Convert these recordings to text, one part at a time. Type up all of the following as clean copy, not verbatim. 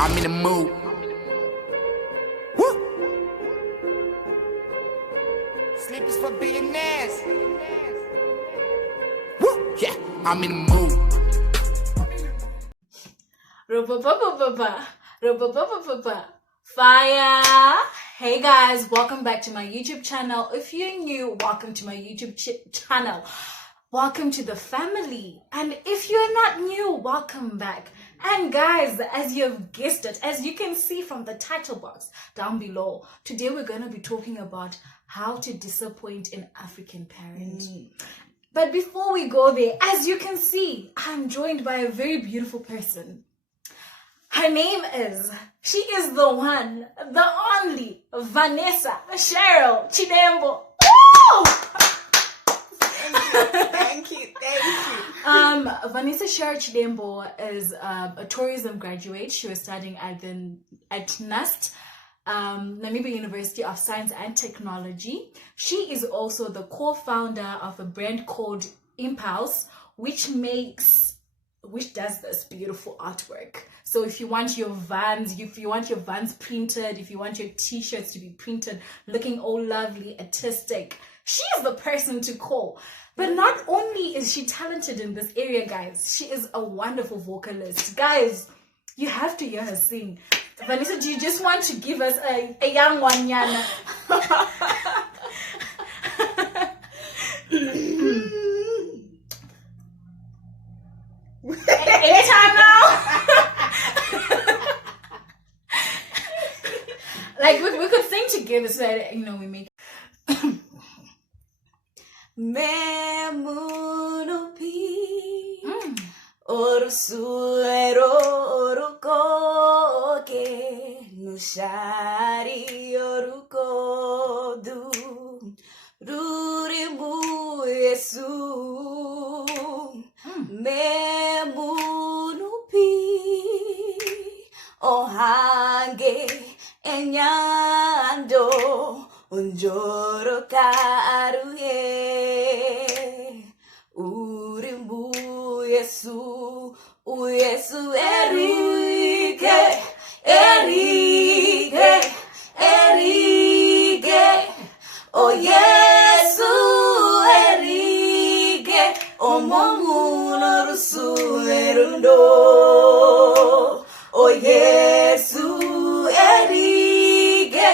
I'm in the mood. Woo! Sleep is for billionaires. Woo! Yeah, I'm in the mood. Fire! Hey guys, welcome back to my YouTube channel. If you're new, welcome to my YouTube channel. Welcome to the family. And if you're not new, welcome back. And guys, as you've guessed it, as you can see from the title box down below, today we're going to be talking about how to disappoint an African parent. But before we go there, as you can see, I'm joined by a very beautiful person. Her name is, she is the one, the only, Vanessa Cheryl Chidembo. Thank you. Vanessa Cheryl Chidembo is a tourism graduate. She was studying at NUST, Namibian University of Science and Technology. She is also the co-founder of a brand called Incimpulse, which does this beautiful artwork. So if you want your vans, printed, if you want your t-shirts to be printed, looking all lovely, artistic, she is the person to call. But not only is she talented in this area, guys, she is a wonderful vocalist. Guys, you have to hear her sing. Vanessa, do you just want to give us a young one, Yana? Anytime now? Like, we could sing together so that, we make Memunupi Orusuero Orukoke Nushari Orukodu Rurimu Yesu Memunupi Ohange Enyando Unjoro karuhe Urimbu Yesu Yesu erike O Yesu erike O momuno rusu erundo O Yesu erike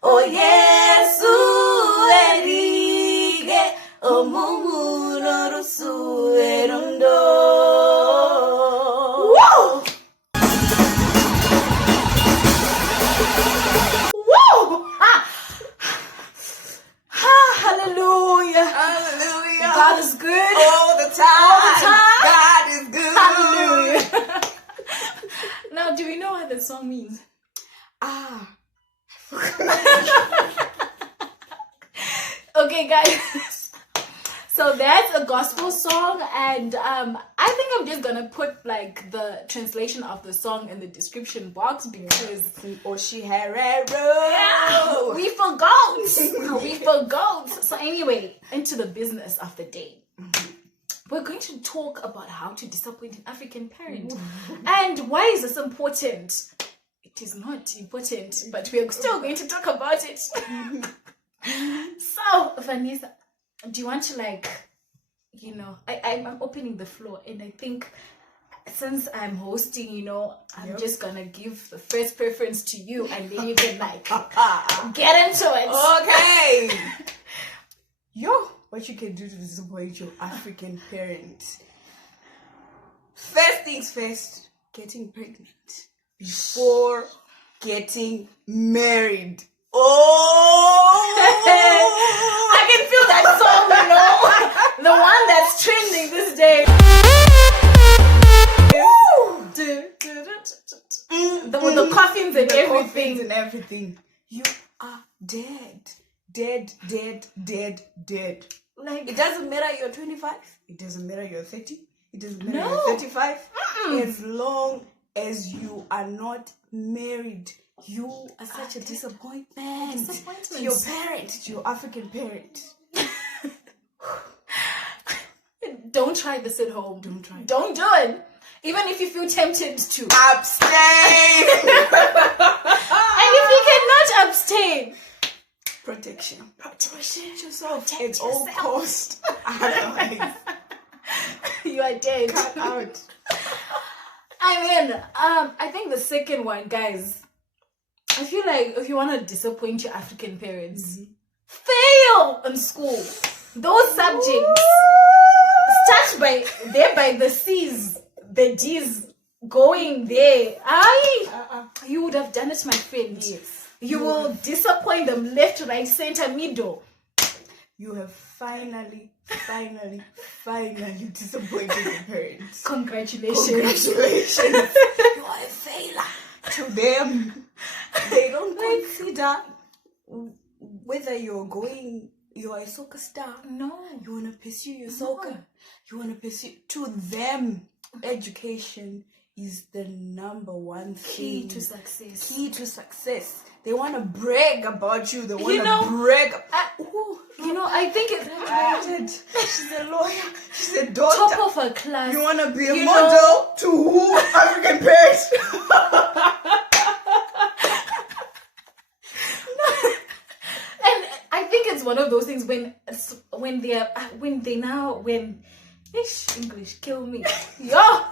O Yesu erige O mumuno rusu erundo. Woo! woo! Hallelujah. Hallelujah. God is good. All the time. God is good. Hallelujah. Now, do we know what the song means? Okay, guys. So that's a gospel song, and I think I'm just gonna put like the translation of the song in the description box because we forgot. So anyway, into the business of the day. We're going to talk about how to disappoint an African parent. And why is this important? It is not important, but we're still going to talk about it. So, Vanessa, do you want to I'm opening the floor, and I think since I'm hosting, I'm just gonna give the first preference to you, and then you can get into it. Okay. What you can do to disappoint your African parent. First things first, getting pregnant before getting married. Oh! I can feel that song, the one that's trending this day. The coffins and everything. You are dead. Dead. Like, it doesn't matter you're 25. It doesn't matter you're 30. It doesn't matter you're 35. As long as you are not married, you are such a disappointment to your parent, to your African parent. don't try this at home. Don't try. Don't do it. Even if you feel tempted to. Abstain! And if you cannot abstain, Protection. protect Yourself at all cost. Otherwise, you are dead. cut out. I mean, I think the second one, guys, I feel like if you want to disappoint your African parents, fail in school. Those subjects start by the C's, the D's, going there. You would have done it, my friend. Yes. You will disappoint them left, right, center, middle. You have finally disappointed your parents. Congratulations. Congratulations. You are a failure. To them, they don't consider whether you are a soccer star. No. You want to pursue your soccer. You want to pursue. To them, education is the number one Key thing. to success. Key to success. They want to brag about you. They want You know, to brag. I think it's She's a lawyer. She's a doctor. top of her class. You want to be a model to who? African parents. And I think it's one of those things when English kill me. Yo,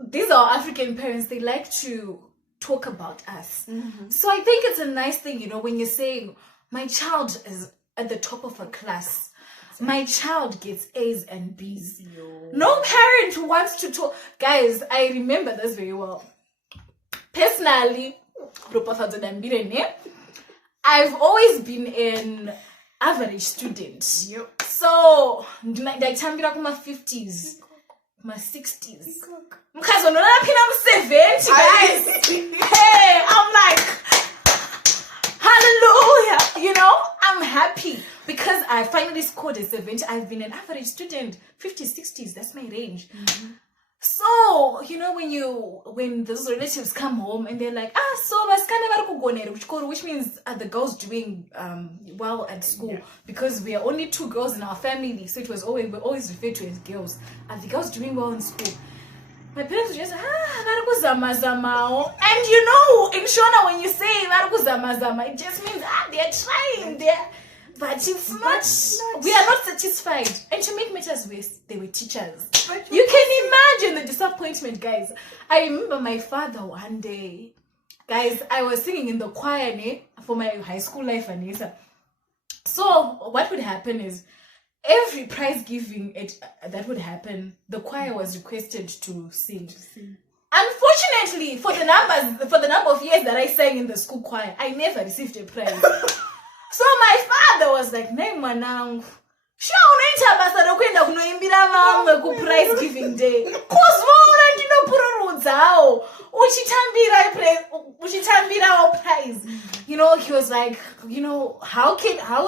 these are African parents. They like to talk about us. So I think it's a nice thing, when you're saying my child is at the top of her class. My child gets A's and B's. No parent wants to talk. Guys, I remember this very well. Personally, I've always been an average student. So, ndachambira kuma 50s, my 60s. Because when I'm 70, guys, hey, I'm like, hallelujah, I'm happy because I finally scored a 70. I've been an average student, 50s, 60s, that's my range. So, when those relatives come home and they're like, which means are the girls doing well at school? Because we are only 2 girls in our family, so we're always referred to as girls. Are the girls doing well in school? My parents would just say, and in Shona, when you say it just means they're trying, but it's not, we are not satisfied. And to make matters worse, they were teachers. You can imagine the disappointment, guys. I remember my father one day, guys, I was singing in the choir for my high school life, Vanessa. So what would happen is, every prize giving that would happen, the choir was requested to sing. Unfortunately, for the number of years that I sang in the school choir, I never received a prize. So my father was like, "Nay mwanangu, unoita basa rokuenda kunoimbira vamwe ku prize giving day. Kuzvoona ndinopururudzawo uchitambirawo prize." He was like, how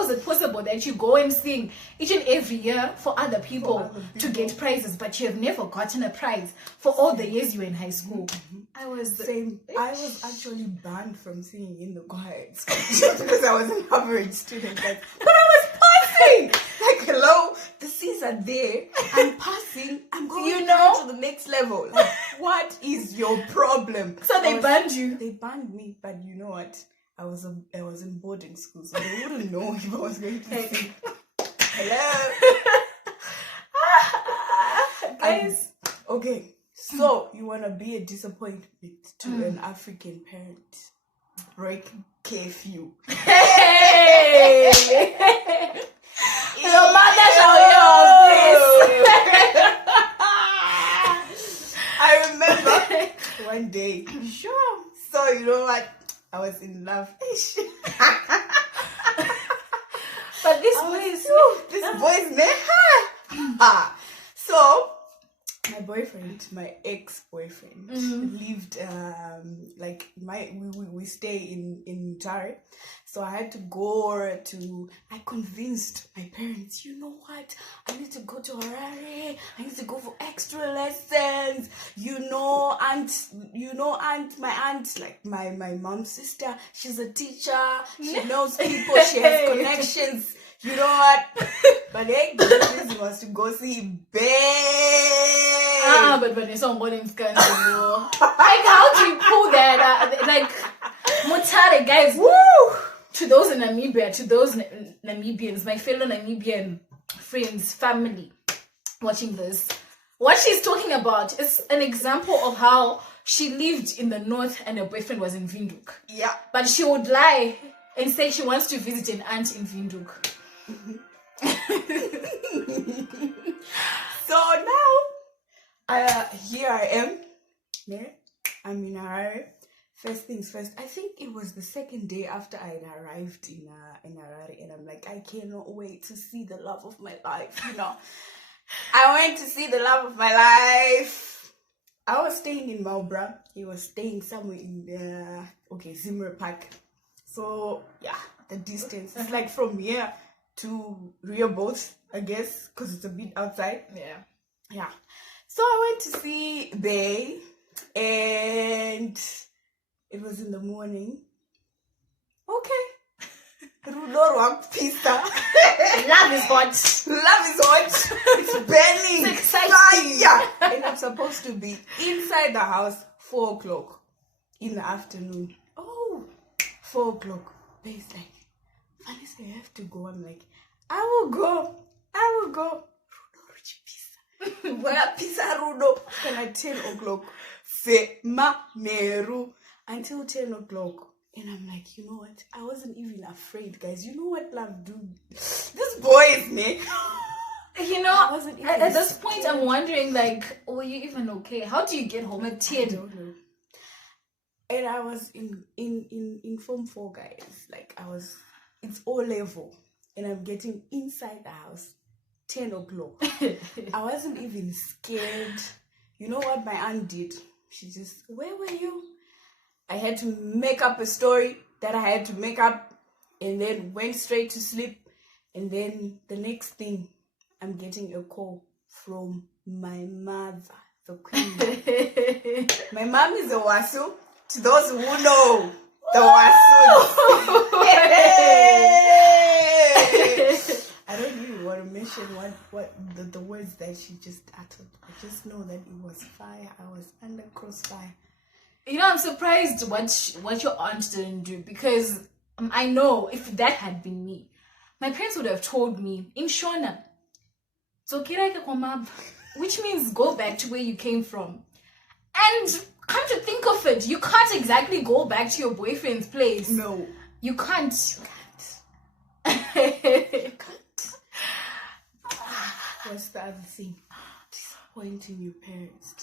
is it possible that you go and sing each and every year for other people to get prizes, but you have never gotten a prize for all the years you were in high school? I was same. I was actually banned from singing in the choir just because I was an average student. But I was passing. Hello, the C's are there. I'm passing. I'm going to the next level. What is your problem? So they banned you. They banned me, but you know what? I was in boarding school, so they wouldn't know if I was going to sing. Hello, guys. Okay, so you wanna be a disappointment to an African parent? Break curfew. Hey! Your mother shall hear of this. I remember one day. Sure. So you know what? I was in love. But this boy's name. So my boyfriend, my ex-boyfriend, lived we stay in Tare. So I had to go to. I convinced my parents. You know what? I need to go to Harare. I need to go for extra lessons. My aunt, like my mom's sister. She's a teacher. She knows people. She has connections. You know what? But the reason was to go see Babe. But Vanessa on boarding scandal. Like, how do you pull that? Like, Mutare, guys. Woo! To those in Namibia, to those Namibians, my fellow Namibian friends, family, watching this, what she's talking about is an example of how she lived in the north and her boyfriend was in Windhoek. Yeah. But she would lie and say she wants to visit an aunt in Windhoek. So now, here I am. Yeah, I'm in Harare. First things first, I think it was the second day after I had arrived in Harare, and I'm like, I cannot wait to see the love of my life, you know. I went to see the love of my life. I was staying in Marlborough. He was staying somewhere in Zimmer Park. So yeah, the distance is like from here to Rehoboth, I guess, because it's a bit outside. Yeah. So I went to see Bay, and it was in the morning. Okay. Rudorwam pizza. Love is hot. Love is hot. It's burning. It's exciting. Fire. And I'm supposed to be inside the house 4 o'clock in the afternoon. 4 o'clock. Bay's like, Vanessa, you have to go. I'm like, I will go. Rudo Ruchi pizza. Where pizza Rudo? And at 10 o'clock, Fema Meru. Until 10 o'clock. And I'm like, you know what? I wasn't even afraid, guys. You know what love do? This boy is me. You know, at this point, I'm wondering, like, were you even okay? How do you get home at 10? I don't know. And I was in Form 4, guys. Like, it's all level. And I'm getting inside the house 10 o'clock. I wasn't even scared. You know what my aunt did? She just, where were you? I had to make up a story that I had to make up, and then went straight to sleep. And then the next thing, I'm getting a call from my mother, the queen. My mom is a Wasu. To those who know, the Wasu. I don't even want to mention what the words that she just uttered. I just know that it was fire. I was under crossfire. You know, I'm surprised what your aunt didn't do, because I know if that had been me, my parents would have told me in Shona, which means go back to where you came from. And come to think of it, you can't exactly go back to your boyfriend's place. No. You can't. You can't. What's the other thing? Disappointing your parents.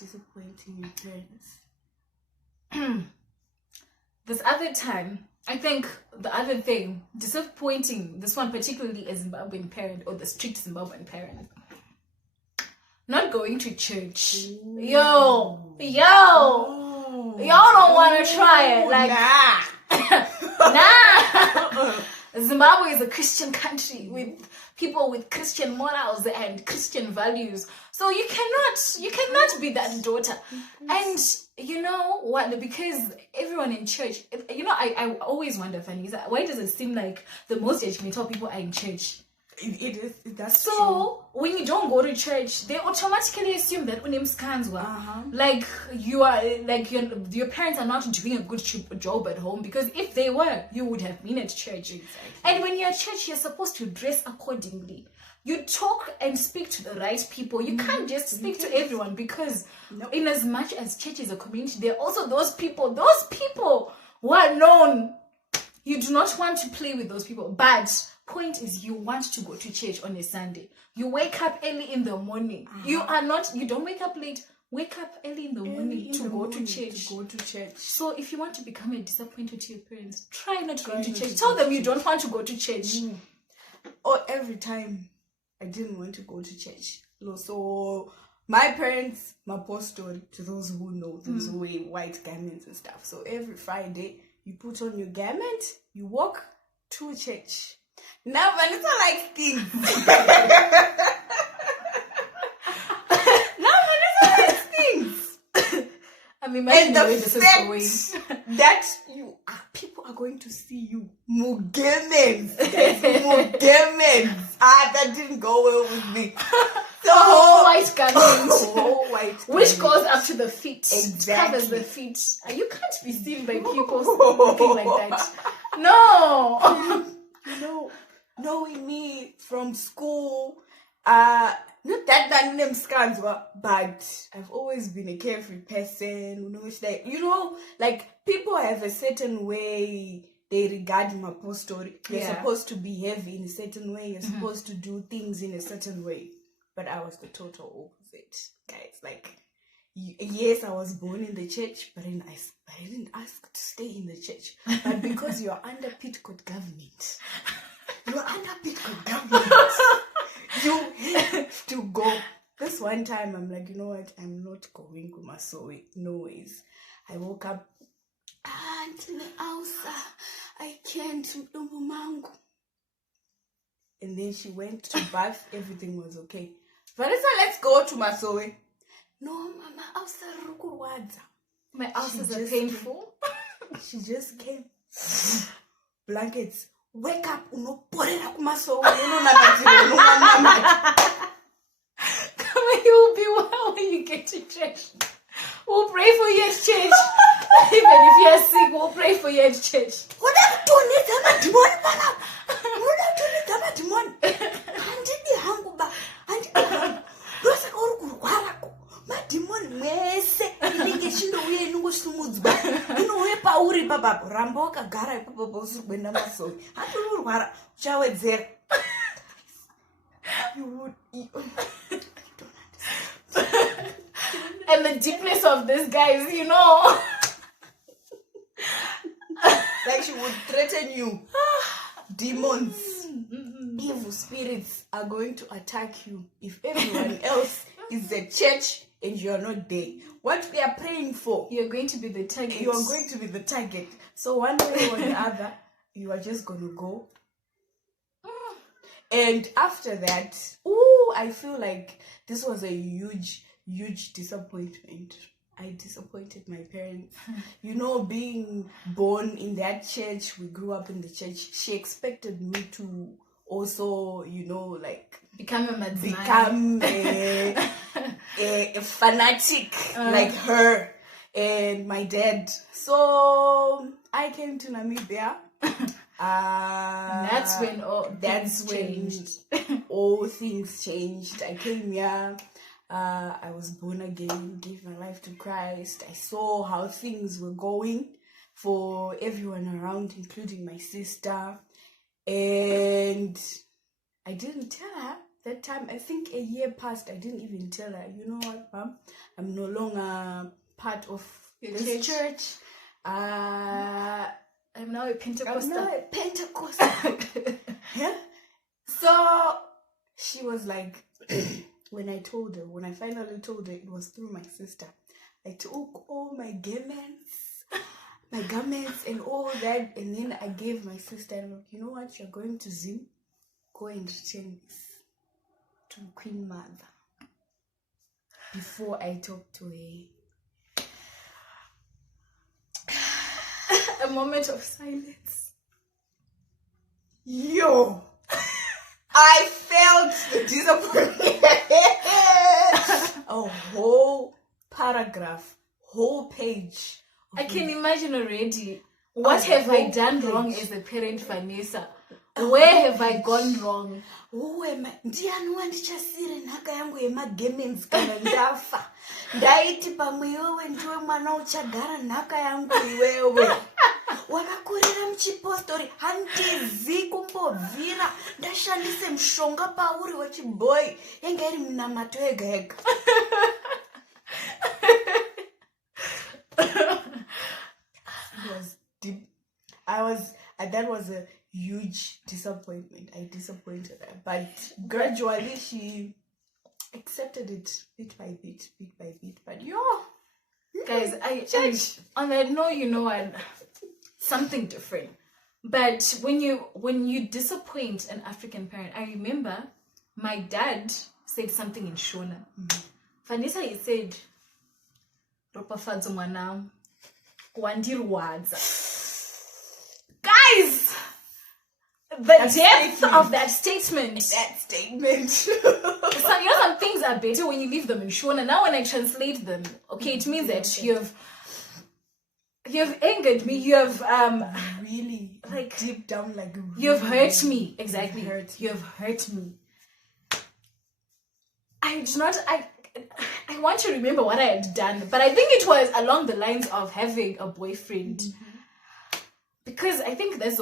This other time, I think the other thing, disappointing this one particularly a Zimbabwean parent, or the strict Zimbabwean parent, not going to church. Ooh. Y'all don't want to try it. Like, nah. Zimbabwe is a Christian country with people with Christian morals and Christian values. So you cannot be that daughter. And you know what? Because everyone in church, you know, I always wonder, Vanessa, why does it seem like the most judgmental people are in church? It is. That's so true. When you don't go to church, they automatically assume that like your parents are not doing a good job at home, because if they were, you would have been at church. Exactly. And when you're at church, you're supposed to dress accordingly. You talk and speak to the right people. You can't just speak to everyone, because in as much as church is a community, there are also those people who are known. You do not want to play with those people. But point is, you want to go to church on a Sunday. You wake up early in the morning. You don't wake up late. Wake up early in the morning to go to church. So if you want to become a disappointment to your parents, try not to go to church. Tell them you don't want to go to church. Or every time I didn't want to go to church. So my parents, my story, to those who know, those who wear white garments and stuff. So every Friday, you put on your garment, you walk to church. Now Vanessa likes things. I'm imagining the the way this is going. That people are going to see you. Mugemens. Mugemens. That didn't go well with me. The whole white garment. Whole white Which garment. goes up to the feet. Exactly. Covers the feet. You can't be seen by people looking like that. No. Knowing me from school, not that name scans, but I've always been a carefree person. Like people have a certain way they regard my post story. You're supposed to behave in a certain way. You're supposed to do things in a certain way. But I was the total opposite, guys. Like, yes, I was born in the church, but I didn't ask to stay in the church. But because you're under Pitcoat government, you have to go. This one time, I'm like, you know what? I'm not going to Masowe. No ways. I woke up, Auntie Ausa, I can't, mangu. And then she went to bath. Everything was okay. Vanessa, let's go to Masowe. No, Mama, Ausa rukurwadza. My ulcers are painful. She just came. Blankets. Wake up, unoporera kumasowe. You'll be well when you get to church. We'll pray for you at church. Even if you're sick, we'll pray for you at church. What are you doing? Ramba wakagara ipapo usiri kuenda Masowe. Hatiri kurwara uchawedzera. And the deepness of this, guys, Like she would threaten you. Demons, evil spirits are going to attack you if everyone else is at church and you are not there. What we are praying for, you're going to be the target. You are going to be the target. So one way or the other, you are just going to go. And after that, I feel like this was a huge disappointment. I disappointed my parents. Being born in that church, we grew up in the church. She expected me to also, become a madzimai. Become a fanatic like her and my dad. So I came to Namibia. That's when all things changed. I came here. I was born again, gave my life to Christ. I saw how things were going for everyone around, including my sister. And I didn't tell her that time. I think a year passed. I didn't even tell her, you know what, Mom? I'm no longer part of this church. I'm now a Pentecostal. Yeah? So she was like, when I finally told her, it was through my sister. I took all my garments and all that, and then I gave my sister, and I'm like, you know what, you're going to Zim, go and return this to Queen Mother before I talk to her. A moment of silence. Yo, I felt the disappointment. A whole paragraph, whole page. I can imagine already. What have I done wrong as a parent, Vanessa? Where have I gone wrong? Ndiani wandichasire nhaka yangu yemagemens kana ndafa. Ndaiti pamwe iwewe ndiwe mwana uchagara nhaka yangu iwewe. Wakakurira muchipostori, handizi kumbobvira. Ndashandise mushonga pauri wechibhoy. Yanga iri munamato ega ega. It was deep. That was a huge disappointment. I disappointed her, but gradually she accepted it bit by bit. But guys, I on that note, something different. But when you disappoint an African parent, I remember my dad said something in Shona. Vanessa, he said, "Ropafadzo mwanam, wandirwadza." Guys, the depth of that statement. That statement. Some things are better when you leave them in shona. Now when I translate them, okay, it means that you've angered me. You have really, like deep down, like you've hurt me. Exactly. You've hurt me. I do not. I want to remember what I had done, but I think it was along the lines of having a boyfriend. Because I think those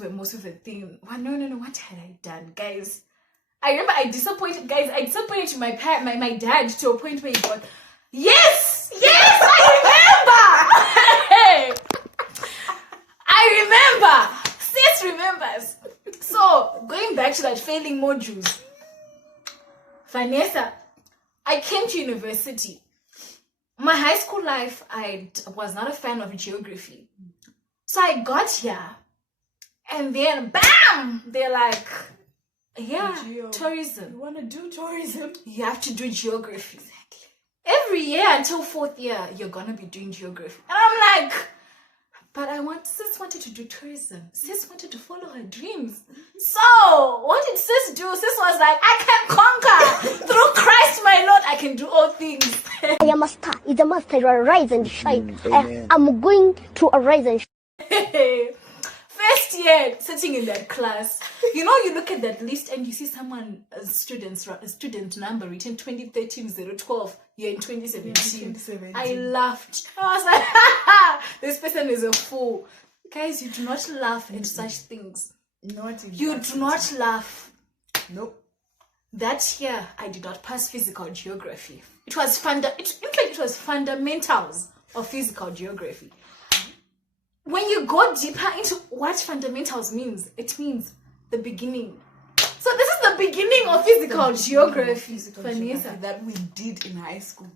were most of the things. Well, no. What had I done, guys? I remember I disappointed my dad to a point where he got, yes, I remember. I remember. Sis remembers. So going back to that failing modules, Vanessa, I came to university. My high school life, I was not a fan of geography. So I got here, and then bam, they're like, yeah, tourism. You want to do tourism? You have to do geography. Exactly. Every year until 4th year, you're gonna be doing geography. And I'm like, but sis wanted to do tourism. Sis wanted to follow her dreams. So what did sis do? Sis was like, I can conquer through Christ my Lord. I can do all things. I am a star. It's a master. Arise and shine. I'm going to arise and shine. First year, sitting in that class, you look at that list and you see a student number written 2013-012. You're in 2017. I laughed. I was like, this person is a fool. Guys, you do not laugh at such things. You do not laugh. Nope. That year, I did not pass physical geography. It was fundamentals of physical geography. When you go deeper into what fundamentals means, it means the beginning. So this is the beginning of physical geography, Vanessa. That we did in high school.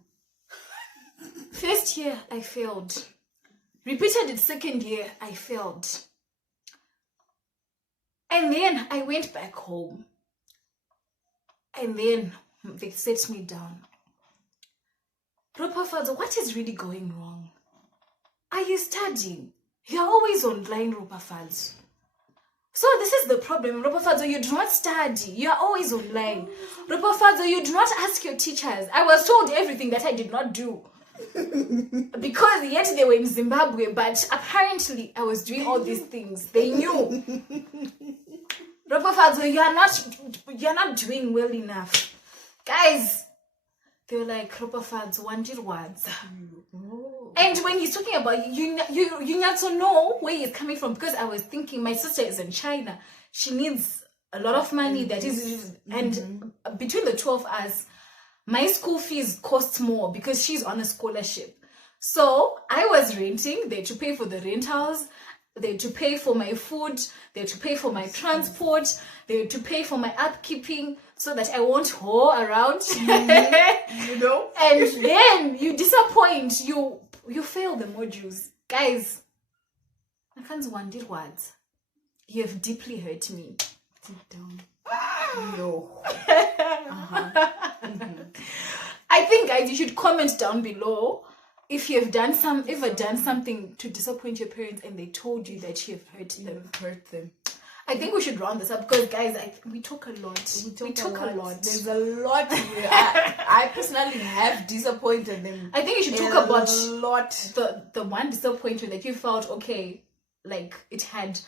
First year, I failed. Repeated it second year, I failed. And then I went back home. And then they set me down. Father, what is really going wrong? Are you studying? You're always online, Rupafadzo. So this is the problem. Rupafadzo, you do not study. You're always online. Rupafadzo, you do not ask your teachers. I was told everything that I did not do. Because yet they were in Zimbabwe, but apparently I was doing all these things. They knew. Rupafadzo, you're not doing well enough. Guys, they were like, Rupafadzo, one did words. And when he's talking about you need to know where he's coming from, because I was thinking my sister is in China. She needs a lot of money and between the two of us, my school fees cost more because she's on a scholarship. So I was renting, they had to pay for the rentals, they had to pay for my food, they had to pay for my transport, they had to pay for my upkeeping so that I won't hoe around. And then you disappoint, you fail the modules. Guys, I can't wonder words. You have deeply hurt me. Deep down. No. I think, guys, you should comment down below if you have ever done something to disappoint your parents and they told you that you have hurt them. I think we should round this up because, guys, we talk a lot. We talk a lot. There's a lot. I personally have disappointed them. I think you should talk about a lot. The one disappointment that you felt, okay, like it had,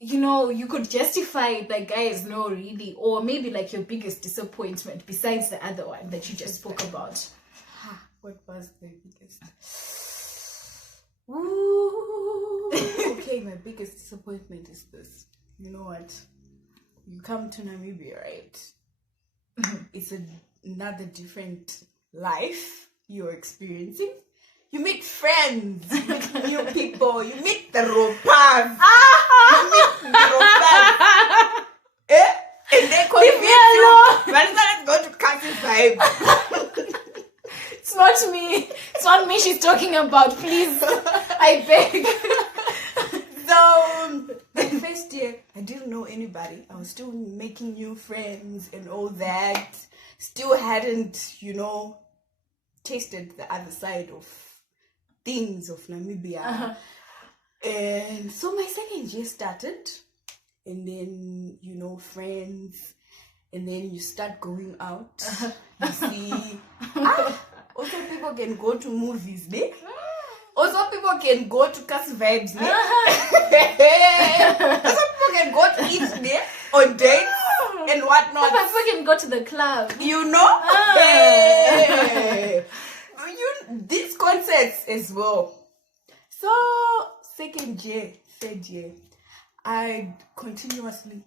you could justify it, like, guys, no, really. Or maybe like your biggest disappointment besides the other one that you just spoke about. What was the biggest? Ooh. Okay, my biggest disappointment is this. You know what? You come to Namibia, right? It's another different life you're experiencing. You meet friends, you meet new people, you meet the ropas. You meet the ropas. And they convince you, let's go to Country Vibe. It's not me. It's not me she's talking about, please. I beg. So, the first year, I didn't know anybody. I was still making new friends and all that. Still hadn't, tasted the other side of things of Namibia. And so my second year started. and then, you know, friends, and then you start going out. You see, also people can go to movies, ne? Also people can go to Cas Vibes, ne? Also people can go to eat, ne? On dates and whatnot. People can go to the club. You know? Hey. These concerts as well. So, second year, third year, I continuously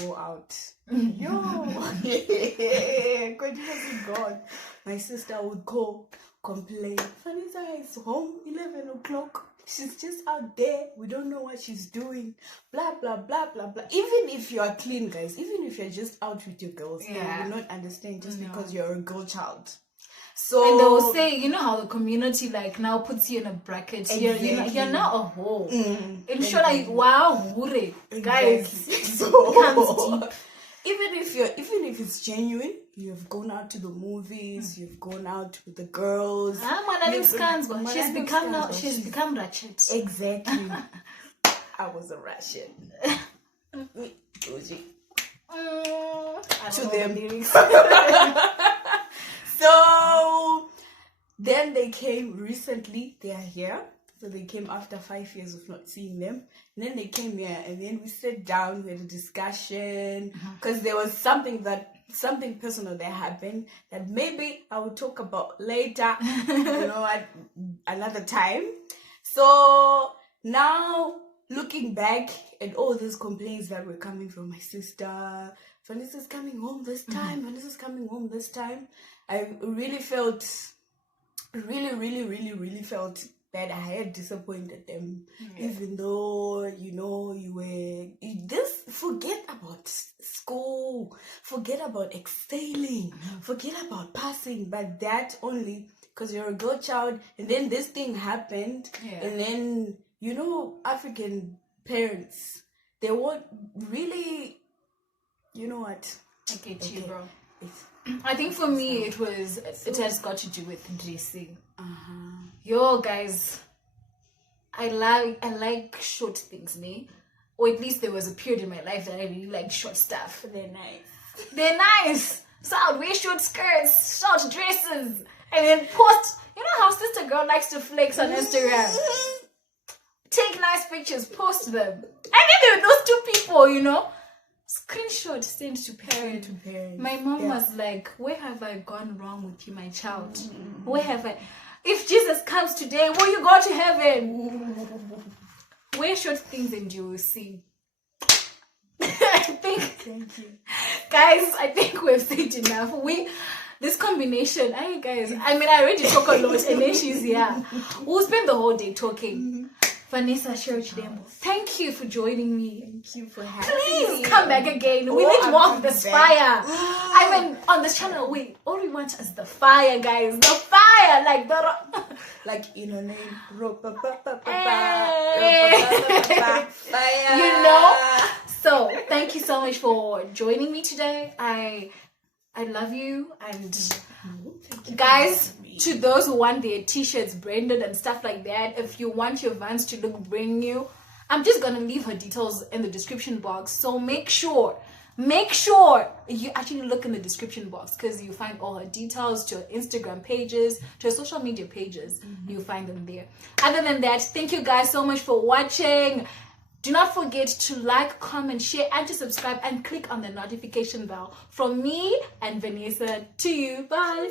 go out. Continuously go out. My sister would call, complain. Vanessa is home 11 o'clock. She's just out there. We don't know what she's doing. Blah, blah, blah, blah, blah. Even if you are clean, guys, even if you're just out with your girls, they will not understand just because you're a girl child. So, and they will say, you know how the community like now puts you in a bracket. Exactly. You're now a hoe. In short, Exactly. like wow, hure. Guys, So, comes deep. even if it's genuine, you've gone out to the movies, you've gone out with the girls. She's become ratchet. Exactly. I was a ratchet. To them. So then they came recently. They are here. So they came after 5 years of not seeing them. And then they came here, and then we sat down, we had a discussion, because there was something personal that happened that maybe I will talk about later, you know, at another time. So now looking back at all these complaints that were coming from my sister, Vanessa's coming home this time, Vanessa's coming home this time, I really felt, really felt that I had disappointed them, even though, you know, forget about school, forget about excelling, forget about passing, but that only because you're a girl child, and then this thing happened, and then, you know, African parents, they won't really, you know what? I get you, bro. I think for me it has got to do with dressing. Yo guys, I like short things, ne? Or at least there was a period in my life that I really liked short stuff. They're nice. So I would wear short skirts, short dresses, and then post. You know how sister girl likes to flex on Instagram? Take nice pictures, post them. And then there were those two people, you know, screenshot sent to parent. My mom was like, where have I gone wrong with you, my child? Where have I? If Jesus comes today, will you go to heaven? Wear short things and you will see. Thank you. Guys, I think we've said enough. This combination, guys, I mean, I already talk a lot and then she's here. We'll spend the whole day talking. Vanessa Chidembo, thank you for joining me. Thank you for having me. Please come back again. We need more of this fire. I mean, on this channel, all we want is the fire, guys. The fire, like the like in a name, fire. You know. So thank you so much for joining me today. I love you, and guys, to those who want their t-shirts branded and stuff like that, if you want your Vans to look brand new, I'm just gonna leave her details in the description box. So make sure you actually look in the description box, because you find all her details to her Instagram pages, to her social media pages. You'll find them there. Other than that, thank you guys so much for watching. Do not forget to like, comment, share, and to subscribe, and click on the notification bell. From me and Vanessa to you. Bye.